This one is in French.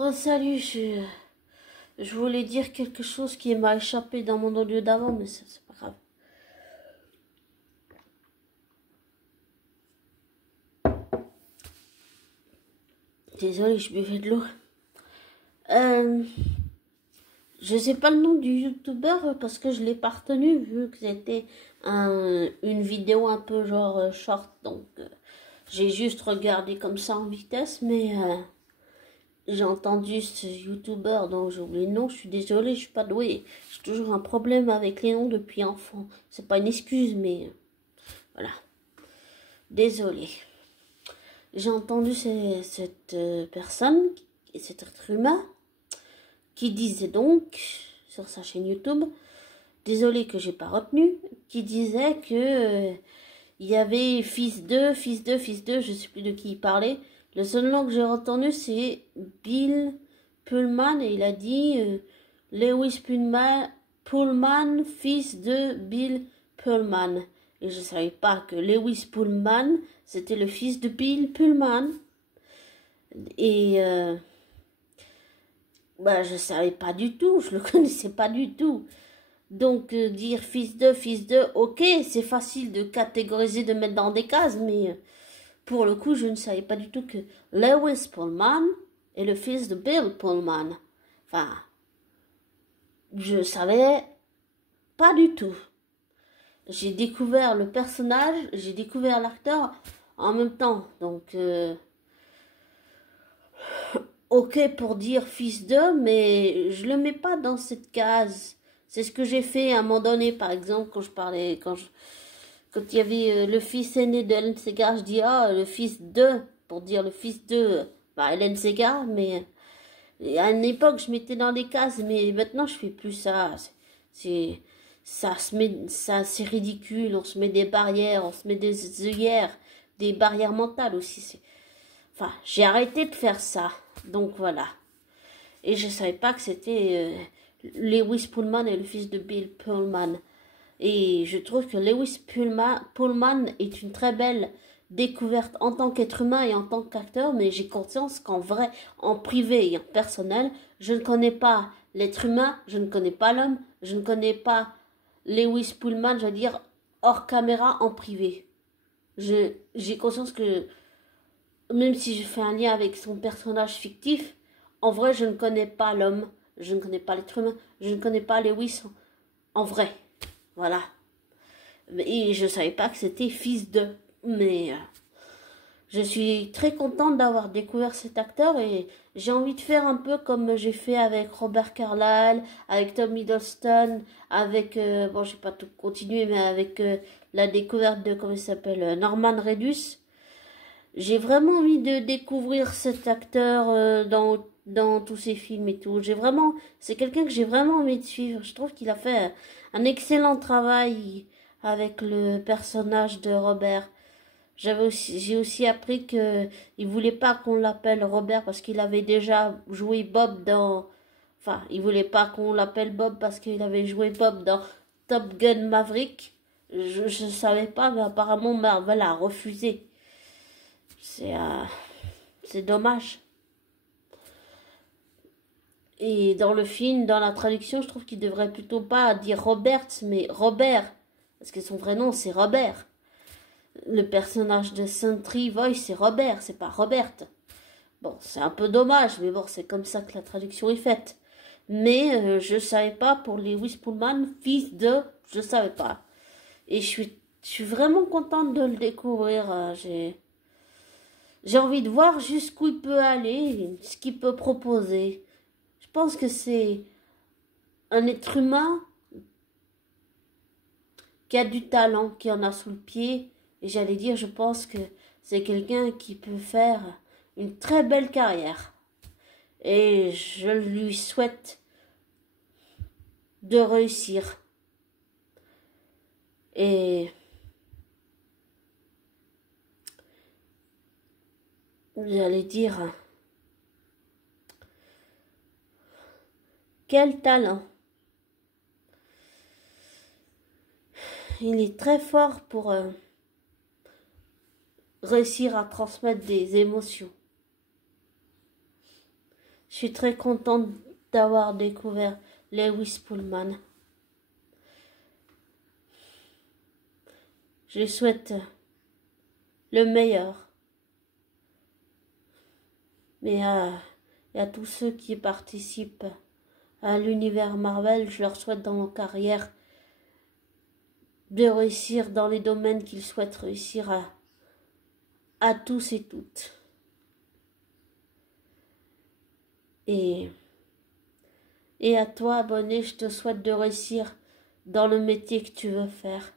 Oh salut, je voulais dire quelque chose qui m'a échappé dans mon audio d'avant, mais c'est pas grave. Désolée, je buvais de l'eau. Je sais pas le nom du youtubeur parce que je l'ai pas retenu vu que c'était une vidéo un peu genre short, donc j'ai juste regardé comme ça en vitesse, mais j'ai entendu ce youtubeur dont j'ai oublié le nom. Je suis désolée, je suis pas douée. J'ai toujours un problème avec les noms depuis enfant. C'est pas une excuse, mais voilà. Désolée. J'ai entendu cette personne, cet être humain, qui disait donc sur sa chaîne YouTube, désolé que j'ai pas retenu, qui disait que il y avait fils de, je sais plus de qui il parlait. Le seul nom que j'ai retenu c'est Bill Pullman et il a dit Lewis Pullman, fils de Bill Pullman. Et je savais pas que Lewis Pullman c'était le fils de Bill Pullman. Et je savais pas du tout, je le connaissais pas du tout. Donc dire fils de, ok, c'est facile de catégoriser, de mettre dans des cases, mais pour le coup, je ne savais pas du tout que Lewis Pullman est le fils de Bill Pullman. Enfin, je savais pas du tout. J'ai découvert le personnage, j'ai découvert l'acteur en même temps, donc ok pour dire fils de, mais je le mets pas dans cette case. C'est ce que j'ai fait à un moment donné, par exemple, quand je parlais, quand il y avait le fils aîné de Hélène Ségara, je dis le fils de, pour dire le fils de Hélène Ségara, mais à une époque je mettais dans des cases, mais maintenant je fais plus ça. C'est ridicule, on se met des barrières, on se met des œillères, des barrières mentales aussi. Enfin, j'ai arrêté de faire ça, donc voilà. Et je savais pas que c'était Lewis Pullman et le fils de Bill Pullman. Et je trouve que Lewis Pullman est une très belle découverte en tant qu'être humain et en tant qu'acteur, mais j'ai conscience qu'en vrai, en privé et en personnel, je ne connais pas l'être humain, je ne connais pas l'homme, je ne connais pas Lewis Pullman, je veux dire, hors caméra, en privé. J'ai conscience que, même si je fais un lien avec son personnage fictif, en vrai, je ne connais pas l'homme, je ne connais pas l'être humain, je ne connais pas Lewis en vrai. Voilà. Et je savais pas que c'était fils de. Mais je suis très contente d'avoir découvert cet acteur et j'ai envie de faire un peu comme j'ai fait avec Robert Carlyle, avec Tom Hiddleston, avec, bon, j'ai pas tout continué, mais avec la découverte de, comment il s'appelle, Norman Reedus. J'ai vraiment envie de découvrir cet acteur dans tous ses films et tout. C'est quelqu'un que j'ai vraiment envie de suivre. Je trouve qu'il a fait un excellent travail avec le personnage de Robert. J'ai aussi appris que il voulait pas qu'on l'appelle Robert parce qu'il avait déjà joué Bob dans, enfin, il voulait pas qu'on l'appelle Bob parce qu'il avait joué Bob dans Top Gun Maverick. Je savais pas, mais apparemment Marvel a refusé. C'est dommage. Et dans le film, dans la traduction, je trouve qu'il devrait plutôt pas dire Roberts, mais Robert. Parce que son vrai nom, c'est Robert. Le personnage de Sentry Voice, c'est Robert, c'est pas Robert. Bon, c'est un peu dommage, mais bon, c'est comme ça que la traduction est faite. Mais je savais pas pour Lewis Pullman, fils de, je savais pas. Et je suis vraiment contente de le découvrir. J'ai envie de voir jusqu'où il peut aller, ce qu'il peut proposer. Je pense que c'est un être humain qui a du talent, qui en a sous le pied. Et j'allais dire, je pense que c'est quelqu'un qui peut faire une très belle carrière. Et je lui souhaite de réussir. Et j'allais dire, quel talent. Il est très fort pour réussir à transmettre des émotions. Je suis très contente d'avoir découvert Lewis Pullman. Je lui souhaite le meilleur. Mais à tous ceux qui participent à l'univers Marvel, je leur souhaite dans leur carrière de réussir dans les domaines qu'ils souhaitent réussir à tous et toutes. Et à toi, abonné, je te souhaite de réussir dans le métier que tu veux faire.